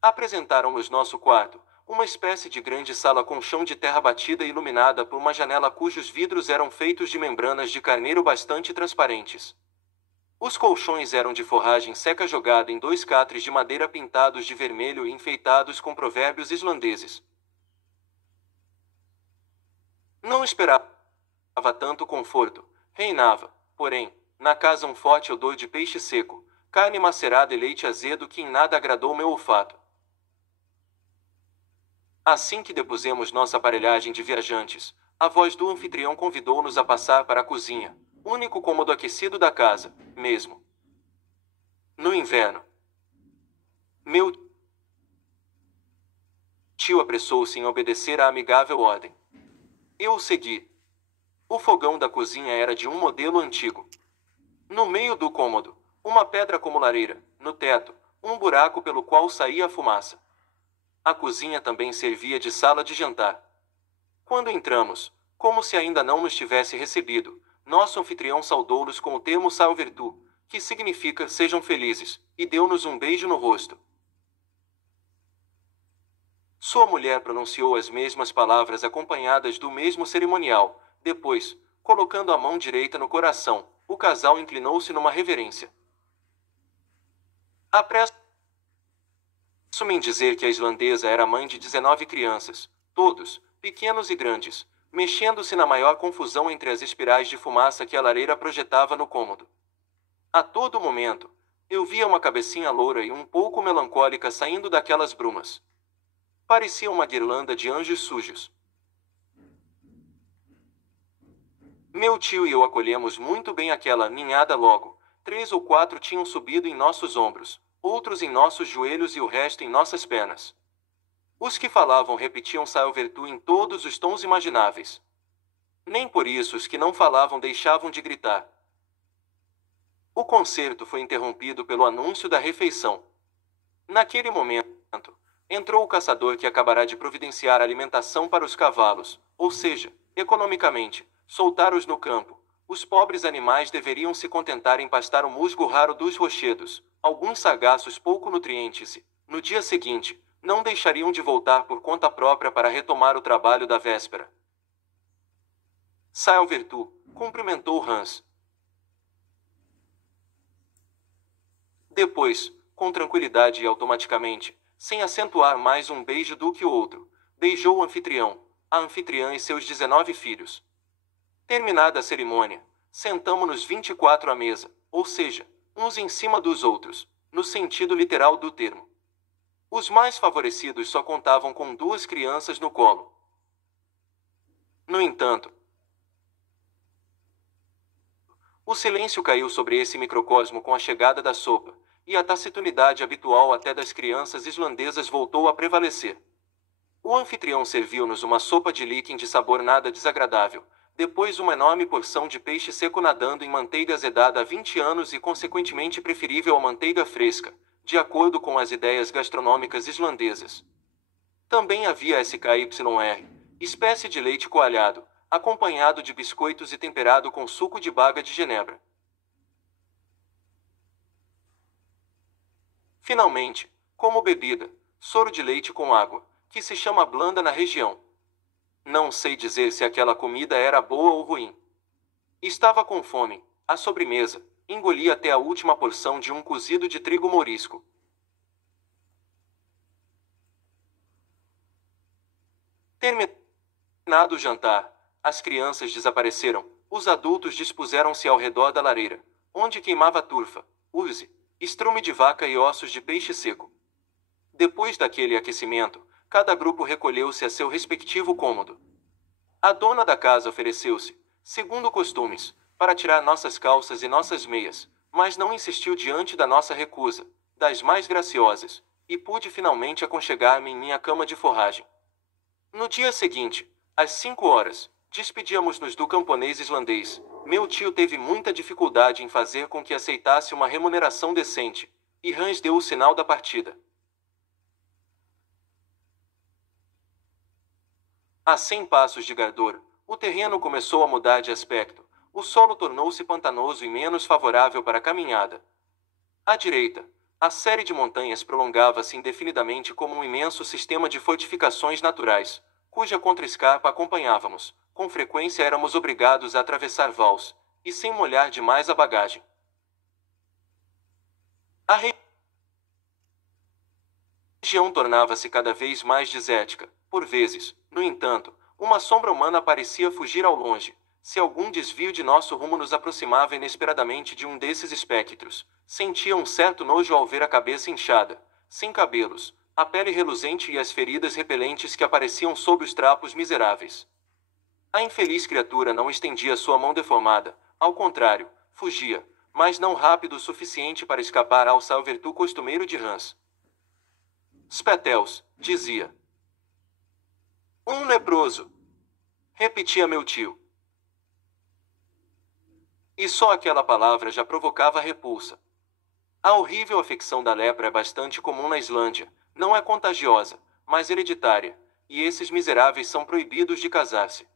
Apresentaram-nos nosso quarto, uma espécie de grande sala com chão de terra batida e iluminada por uma janela cujos vidros eram feitos de membranas de carneiro bastante transparentes. Os colchões eram de forragem seca jogada em 2 catres de madeira pintados de vermelho e enfeitados com provérbios islandeses. Não esperava tanto conforto. Reinava, porém, na casa um forte odor de peixe seco, carne macerada e leite azedo que em nada agradou meu olfato. Assim que depusemos nossa aparelhagem de viajantes, a voz do anfitrião convidou-nos a passar para a cozinha, único cômodo aquecido da casa, mesmo no inverno. Meu tio apressou-se em obedecer à amigável ordem. Eu o segui. O fogão da cozinha era de um modelo antigo. No meio do cômodo, uma pedra como lareira, no teto, um buraco pelo qual saía a fumaça. A cozinha também servia de sala de jantar. Quando entramos, como se ainda não nos tivesse recebido, nosso anfitrião saudou-nos com o termo salve tu, que significa sejam felizes, e deu-nos um beijo no rosto. Sua mulher pronunciou as mesmas palavras acompanhadas do mesmo cerimonial. Depois, colocando a mão direita no coração, o casal inclinou-se numa reverência. Apresso-me em dizer que a islandesa era mãe de 19 crianças, todos, pequenos e grandes, mexendo-se na maior confusão entre as espirais de fumaça que a lareira projetava no cômodo. A todo momento, eu via uma cabecinha loura e um pouco melancólica saindo daquelas brumas. Parecia uma guirlanda de anjos sujos. Meu tio e eu acolhemos muito bem aquela ninhada logo. 3 ou 4 tinham subido em nossos ombros, outros em nossos joelhos e o resto em nossas pernas. Os que falavam repetiam Salve-tu em todos os tons imagináveis. Nem por isso os que não falavam deixavam de gritar. O concerto foi interrompido pelo anúncio da refeição. Naquele momento, entrou o caçador que acabará de providenciar alimentação para os cavalos, ou seja, economicamente, soltar-os no campo. Os pobres animais deveriam se contentar em pastar o musgo raro dos rochedos, alguns sagaços pouco nutrientes e, no dia seguinte, não deixariam de voltar por conta própria para retomar o trabalho da véspera. Salve-tu, cumprimentou Hans. Depois, com tranquilidade e automaticamente, sem acentuar mais um beijo do que o outro, beijou o anfitrião, a anfitriã e seus 19 filhos. Terminada a cerimônia, sentamo-nos 24 à mesa, ou seja, uns em cima dos outros, no sentido literal do termo. Os mais favorecidos só contavam com 2 crianças no colo. No entanto, o silêncio caiu sobre esse microcosmo com a chegada da sopa, e a taciturnidade habitual até das crianças islandesas voltou a prevalecer. O anfitrião serviu-nos uma sopa de líquen de sabor nada desagradável, depois uma enorme porção de peixe seco nadando em manteiga azedada há 20 anos e consequentemente preferível à manteiga fresca, de acordo com as ideias gastronômicas islandesas. Também havia SKYR, espécie de leite coalhado, acompanhado de biscoitos e temperado com suco de baga de genebra. Finalmente, como bebida, soro de leite com água, que se chama blanda na região. Não sei dizer se aquela comida era boa ou ruim. Estava com fome, à sobremesa, engoli até a última porção de um cozido de trigo mourisco. Terminado o jantar, as crianças desapareceram, os adultos dispuseram-se ao redor da lareira, onde queimava turfa, uze, estrume de vaca e ossos de peixe seco. Depois daquele aquecimento, cada grupo recolheu-se a seu respectivo cômodo. A dona da casa ofereceu-se, segundo costumes, para tirar nossas calças e nossas meias, mas não insistiu diante da nossa recusa, das mais graciosas, e pude finalmente aconchegar-me em minha cama de forragem. No dia seguinte, às 5 horas, despedíamos-nos do camponês islandês. Meu tio teve muita dificuldade em fazer com que aceitasse uma remuneração decente, e Hans deu o sinal da partida. A 100 passos de Gardor, o terreno começou a mudar de aspecto. O solo tornou-se pantanoso e menos favorável para a caminhada. À direita, a série de montanhas prolongava-se indefinidamente como um imenso sistema de fortificações naturais, cuja contraescarpa acompanhávamos. Com frequência éramos obrigados a atravessar vales, e sem molhar demais a bagagem. A região tornava-se cada vez mais desértica. Por vezes, no entanto, uma sombra humana parecia fugir ao longe. Se algum desvio de nosso rumo nos aproximava inesperadamente de um desses espectros, sentia um certo nojo ao ver a cabeça inchada, sem cabelos, a pele reluzente e as feridas repelentes que apareciam sob os trapos miseráveis. A infeliz criatura não estendia sua mão deformada, ao contrário, fugia, mas não rápido o suficiente para escapar ao salvertu costumeiro de Hans. Spetels, dizia. Um leproso, repetia meu tio. E só aquela palavra já provocava repulsa. A horrível afecção da lepra é bastante comum na Islândia, não é contagiosa, mas hereditária, e esses miseráveis são proibidos de casar-se.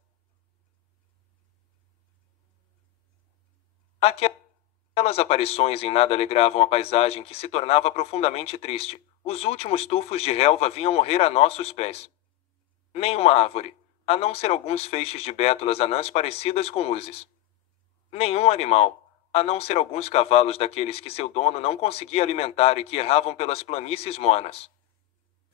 Aquelas aparições em nada alegravam a paisagem, que se tornava profundamente triste. Os últimos tufos de relva vinham morrer a nossos pés. Nenhuma árvore, a não ser alguns feixes de bétulas anãs parecidas com urzes. Nenhum animal, a não ser alguns cavalos daqueles que seu dono não conseguia alimentar e que erravam pelas planícies mornas.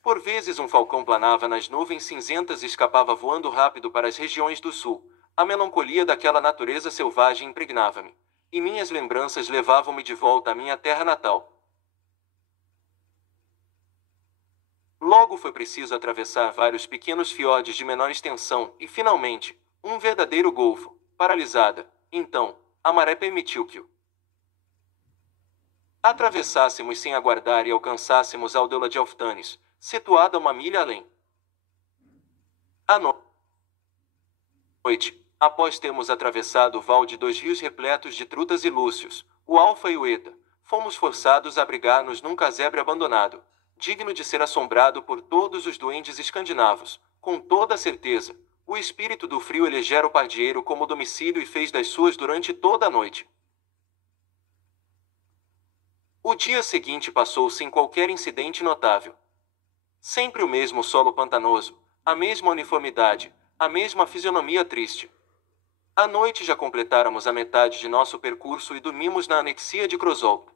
Por vezes um falcão planava nas nuvens cinzentas e escapava voando rápido para as regiões do sul. A melancolia daquela natureza selvagem impregnava-me, e minhas lembranças levavam-me de volta à minha terra natal. Logo foi preciso atravessar vários pequenos fiordes de menor extensão e, finalmente, um verdadeiro golfo. Paralisada, então, a maré permitiu que o atravessássemos sem aguardar e alcançássemos a aldeia de Alftanes, situada 1 milha além. À noite, após termos atravessado o val de 2 rios repletos de trutas e lúcios, o Alfa e o Eta, fomos forçados a abrigar-nos num casebre abandonado, digno de ser assombrado por todos os duendes escandinavos. Com toda a certeza, o espírito do frio elegera o pardieiro como domicílio e fez das suas durante toda a noite. O dia seguinte passou sem qualquer incidente notável. Sempre o mesmo solo pantanoso, a mesma uniformidade, a mesma fisionomia triste. À noite já completáramos a metade de nosso percurso e dormimos na anexia de Crozol.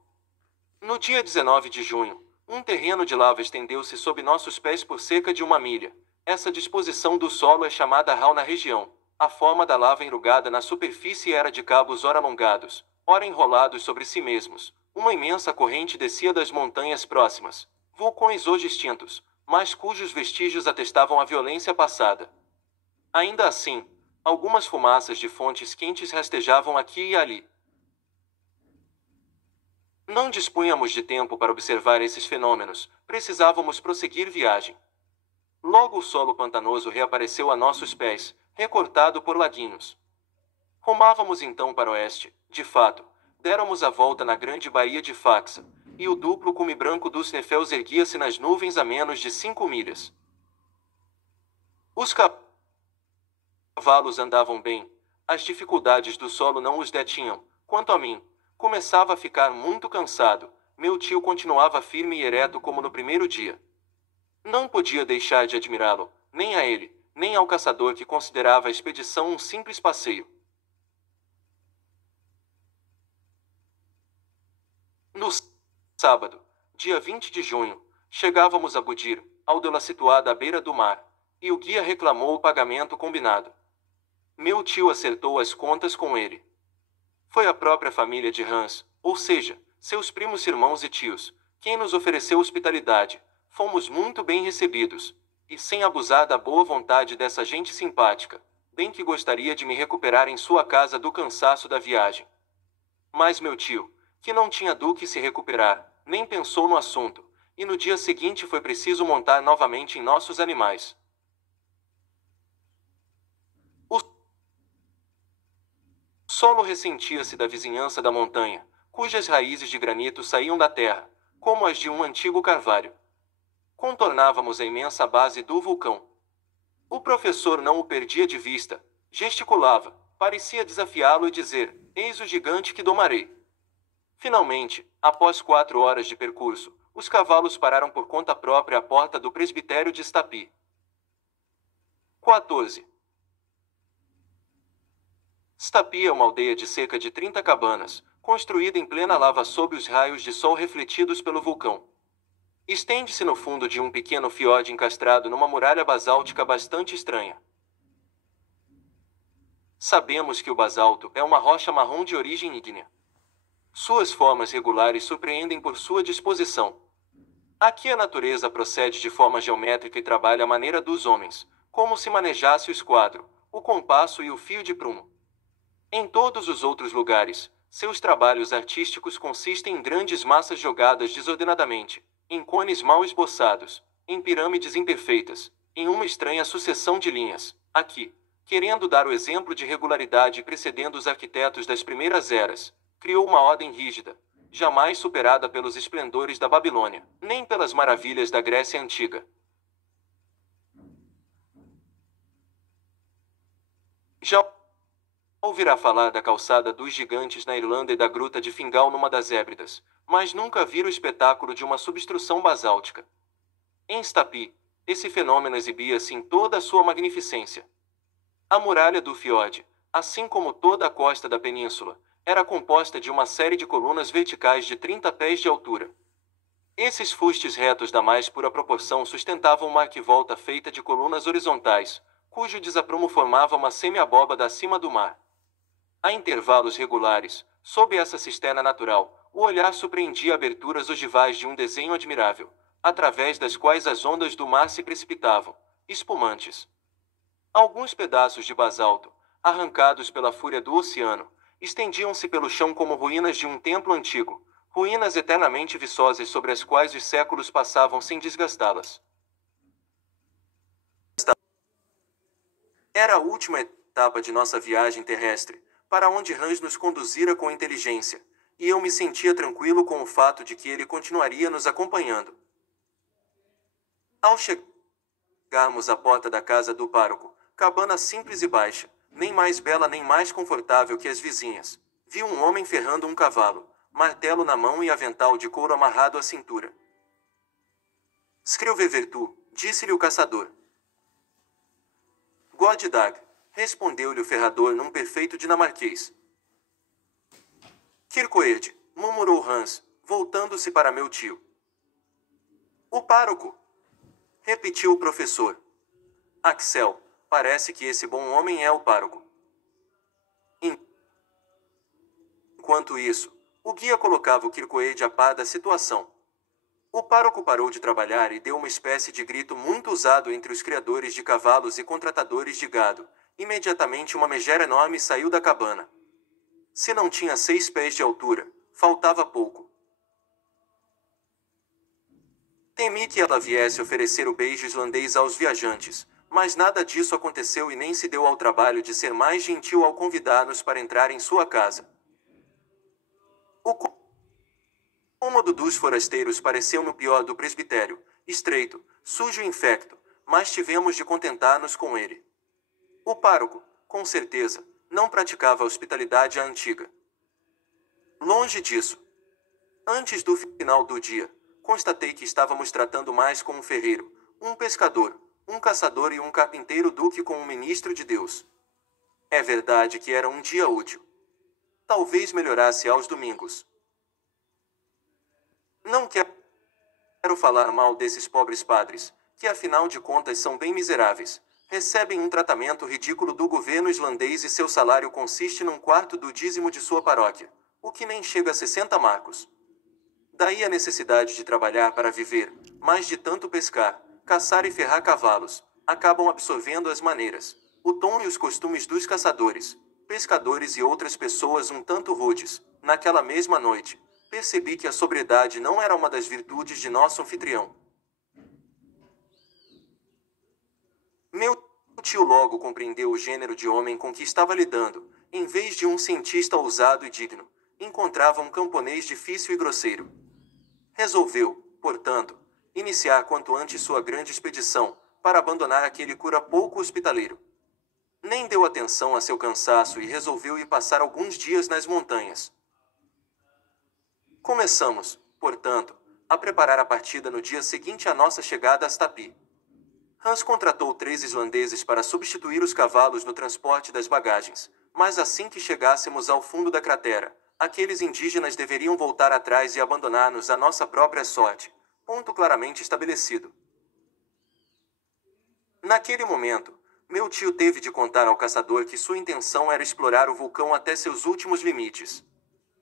No dia 19 de junho, um terreno de lava estendeu-se sob nossos pés por cerca de 1 milha. Essa disposição do solo é chamada rau na região. A forma da lava enrugada na superfície era de cabos ora alongados, ora enrolados sobre si mesmos. Uma imensa corrente descia das montanhas próximas, vulcões hoje extintos, mas cujos vestígios atestavam a violência passada. Ainda assim, algumas fumaças de fontes quentes rastejavam aqui e ali. Não dispunhamos de tempo para observar esses fenômenos, precisávamos prosseguir viagem. Logo o solo pantanoso reapareceu a nossos pés, recortado por laguinhos. Rumávamos então para o oeste. De fato, déramos a volta na grande baía de Faxa, e o duplo cume branco dos Nefels erguia-se nas nuvens a menos de 5 milhas. Os cavalos andavam bem, as dificuldades do solo não os detinham. Quanto a mim, começava a ficar muito cansado. Meu tio continuava firme e ereto como no primeiro dia. Não podia deixar de admirá-lo, nem a ele, nem ao caçador que considerava a expedição um simples passeio. No sábado, dia 20 de junho, chegávamos a Budir, aldeia situada à beira do mar, e o guia reclamou o pagamento combinado. Meu tio acertou as contas com ele. Foi a própria família de Hans, ou seja, seus primos, irmãos e tios, quem nos ofereceu hospitalidade. Fomos muito bem recebidos, e sem abusar da boa vontade dessa gente simpática, bem que gostaria de me recuperar em sua casa do cansaço da viagem. Mas meu tio, que não tinha do que se recuperar, nem pensou no assunto, e no dia seguinte foi preciso montar novamente em nossos animais. O solo ressentia-se da vizinhança da montanha, cujas raízes de granito saíam da terra, como as de um antigo carvalho. Contornávamos a imensa base do vulcão. O professor não o perdia de vista, gesticulava, parecia desafiá-lo e dizer: eis o gigante que domarei. Finalmente, após 4 horas de percurso, os cavalos pararam por conta própria à porta do presbitério de Stapi. 14. Stapi é uma aldeia de cerca de 30 cabanas, construída em plena lava sob os raios de sol refletidos pelo vulcão. Estende-se no fundo de um pequeno fiord encastrado numa muralha basáltica bastante estranha. Sabemos que o basalto é uma rocha marrom de origem ígnea. Suas formas regulares surpreendem por sua disposição. Aqui a natureza procede de forma geométrica e trabalha à maneira dos homens, como se manejasse o esquadro, o compasso e o fio de prumo. Em todos os outros lugares, seus trabalhos artísticos consistem em grandes massas jogadas desordenadamente, em cones mal esboçados, em pirâmides imperfeitas, em uma estranha sucessão de linhas. Aqui, querendo dar o exemplo de regularidade precedendo os arquitetos das primeiras eras, criou uma ordem rígida, jamais superada pelos esplendores da Babilônia, nem pelas maravilhas da Grécia Antiga. Já ouvirá falar da calçada dos gigantes na Irlanda e da gruta de Fingal numa das Hébridas, mas nunca vira o espetáculo de uma substrução basáltica. Em Stapi, esse fenômeno exibia-se em toda a sua magnificência. A muralha do fiord, assim como toda a costa da península, era composta de uma série de colunas verticais de 30 pés de altura. Esses fustes retos da mais pura proporção sustentavam uma arquivolta feita de colunas horizontais, cujo desaprumo formava uma semi-abóbada acima do mar. A intervalos regulares, sob essa cisterna natural, o olhar surpreendia aberturas ogivais de um desenho admirável, através das quais as ondas do mar se precipitavam, espumantes. Alguns pedaços de basalto, arrancados pela fúria do oceano, estendiam-se pelo chão como ruínas de um templo antigo, ruínas eternamente viçosas sobre as quais os séculos passavam sem desgastá-las. Era a última etapa de nossa viagem terrestre, para onde Hans nos conduzira com inteligência, e eu me sentia tranquilo com o fato de que ele continuaria nos acompanhando. Ao chegarmos à porta da casa do pároco, cabana simples e baixa, nem mais bela nem mais confortável que as vizinhas, vi um homem ferrando um cavalo, martelo na mão e avental de couro amarrado à cintura. "Escrever tu", disse-lhe o caçador. "God dag", respondeu-lhe o ferrador num perfeito dinamarquês. "Kirkoerd", murmurou Hans, voltando-se para meu tio. "O pároco", repetiu o professor. "Axel, parece que esse bom homem é o pároco." Enquanto isso, o guia colocava o Kirkoerd a par da situação. O pároco parou de trabalhar e deu uma espécie de grito muito usado entre os criadores de cavalos e contratadores de gado. Imediatamente uma megera enorme saiu da cabana. Se não tinha 6 pés de altura, faltava pouco. Temi que ela viesse oferecer o beijo islandês aos viajantes, mas nada disso aconteceu e nem se deu ao trabalho de ser mais gentil ao convidar-nos para entrar em sua casa. O cômodo dos forasteiros pareceu-me o pior do presbitério, estreito, sujo e infecto, mas tivemos de contentar-nos com ele. O pároco, com certeza, não praticava a hospitalidade à antiga. Longe disso. Antes do final do dia, constatei que estávamos tratando mais com um ferreiro, um pescador, um caçador e um carpinteiro do que com um ministro de Deus. É verdade que era um dia útil. Talvez melhorasse aos domingos. Não quero falar mal desses pobres padres, que afinal de contas são bem miseráveis. Recebem um tratamento ridículo do governo islandês e seu salário consiste num quarto do dízimo de sua paróquia, o que nem chega a 60 marcos. Daí a necessidade de trabalhar para viver, mas de tanto pescar, caçar e ferrar cavalos, acabam absorvendo as maneiras, o tom e os costumes dos caçadores, pescadores e outras pessoas um tanto rudes. Naquela mesma noite, percebi que a sobriedade não era uma das virtudes de nosso anfitrião. Meu tio logo compreendeu o gênero de homem com que estava lidando. Em vez de um cientista ousado e digno, encontrava um camponês difícil e grosseiro. Resolveu, portanto, iniciar quanto antes sua grande expedição, para abandonar aquele cura pouco hospitaleiro. Nem deu atenção a seu cansaço e resolveu ir passar alguns dias nas montanhas. Começamos, portanto, a preparar a partida no dia seguinte à nossa chegada a Stapi. Hans contratou 3 islandeses para substituir os cavalos no transporte das bagagens, mas assim que chegássemos ao fundo da cratera, aqueles indígenas deveriam voltar atrás e abandonar-nos à nossa própria sorte, ponto claramente estabelecido. Naquele momento, meu tio teve de contar ao caçador que sua intenção era explorar o vulcão até seus últimos limites.